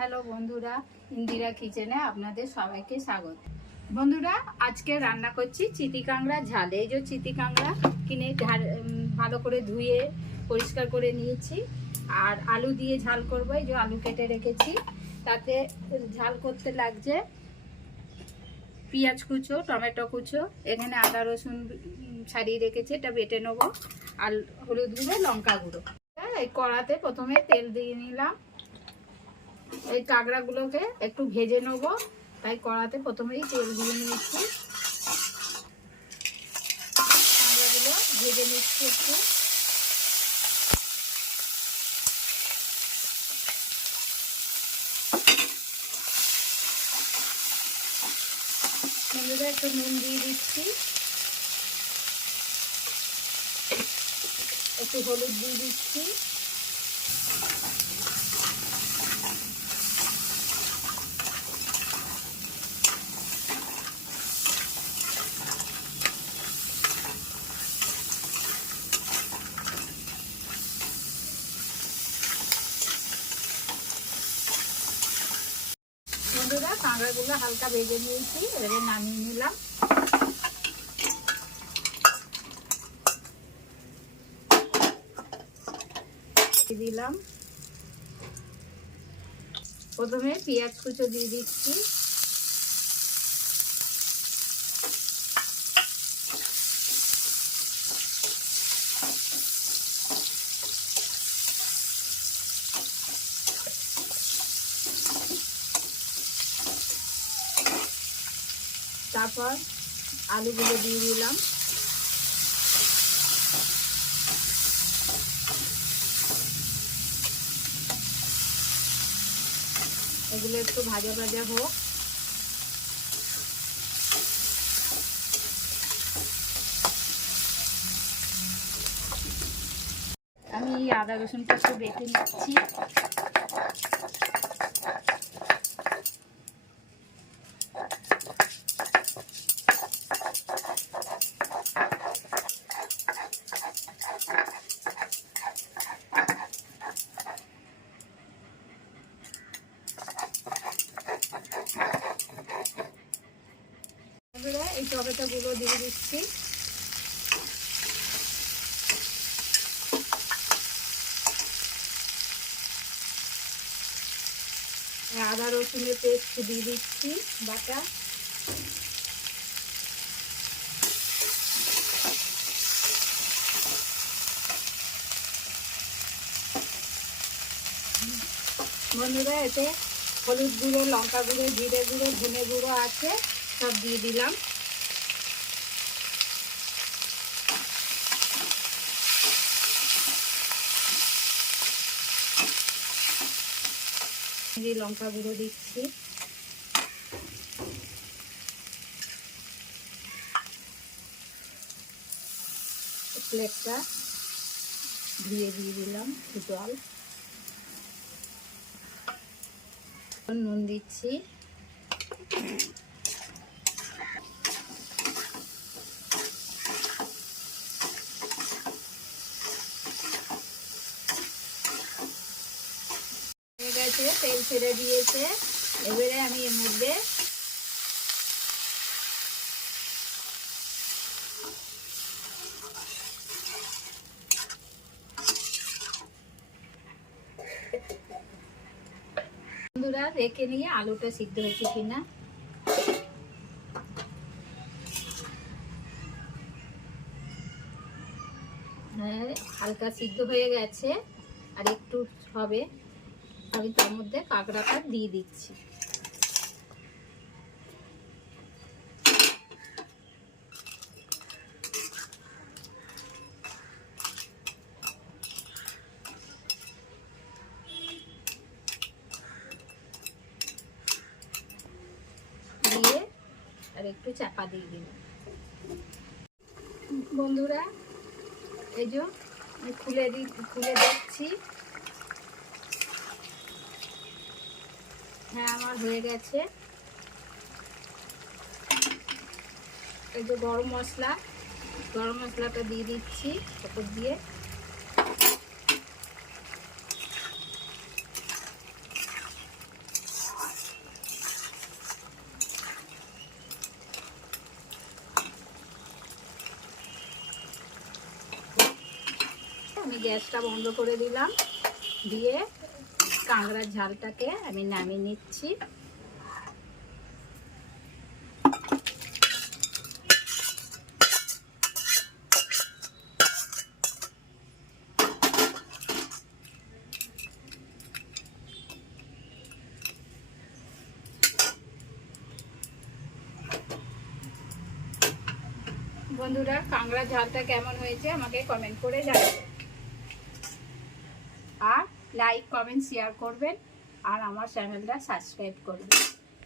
Hello বন্ধুরা, ইন্দিরা কিচেনে আপনাদের সবাইকে স্বাগত। বন্ধুরা, আজকে রান্না করছি চিতি কাঁকড়া ঝাল। এই যে চিতি কাঁকড়া কিনে ভালো করে ধুয়ে পরিষ্কার করে নিয়েছি, আর আলু দিয়ে ঝাল করবো। এই যে আলু কেটে রেখেছি, তাতে ঝাল করতে লাগছে পেঁয়াজ কুচো, টমেটো কুচো, এখানে আদা রসুন ছাড়িয়ে রেখেছি, এটা বেটে নেবো, আর হলুদ গুঁড়ো, লঙ্কা গুঁড়ো। এই কড়াতে প্রথমে তেল দিয়ে নিলাম। এই কাঁকড়াগুলোকে একটু ভেজে নেব, তাই কড়াতে প্রথমেই তেল দিয়ে নিয়েছি। কাঁকড়াগুলো ভেজে নিচ্ছি একটু। একটু নুন দিয়ে দিচ্ছি, একটু হলুদ দিয়ে দিচ্ছি, বন্ধুরা কাঁকড়াগুলো হালকা ভেজে নিয়েছি, এবারে নামিয়ে নিলাম। দিলাম প্রথমে পেঁয়াজ কুচো দিয়ে দিচ্ছি, তারপর আলুগুলো দিয়ে দিলাম। এগুলো একটু ভাজা ভাজা হোক। আমি আদা রসুনটা একটু বেটে নিচ্ছি। এই টমেটোগুলো দিয়ে দিচ্ছি। আদা রসুনের পেস্ট দিয়ে দিচ্ছি বাটা। বন্ধুরা, এতে হলুদ গুঁড়ো, লঙ্কা গুঁড়ো, জিরে গুঁড়ো, ধনে গুঁড়ো আছে, সব দিয়ে দিলাম। লঙ্কা গুঁড়ো দিচ্ছি, প্লেটটা ধুয়ে দিয়ে দিলাম, জল, নুন দিচ্ছি, তেল ছেড়ে দিয়েছে। এবারে আমি এর মধ্যে বন্ধুরা রেখে নিয়ে আলুটা সিদ্ধ হয়েছে কিনা। হ্যাঁ, হালকা সিদ্ধ হয়ে গেছে, আর একটু হবে। আমি তার মধ্যে কাঁকড়াটা দিয়ে দিচ্ছি। দিয়ে আর একটু চাপা দিয়ে দিলাম। বন্ধুরা, এই যে খুলে দেখছি। হ্যাঁ, আমার হয়ে গেছে। এই যে গরম মশলাটা দিয়ে দিচ্ছি ওপর দিয়ে। গ্যাসটা বন্ধ করে দিলাম, দিয়ে কাঁকড়ার ঝালটাকে আমি নামিয়ে নিচ্ছি। বন্ধুরা, কাঁকড়ার ঝালটা কেমন হয়েছে আমাকে কমেন্ট করে জানাবেন, আর লাইক কমেন্ট শেয়ার করবেন, আর আমার চ্যানেলটা সাবস্ক্রাইব করবেন।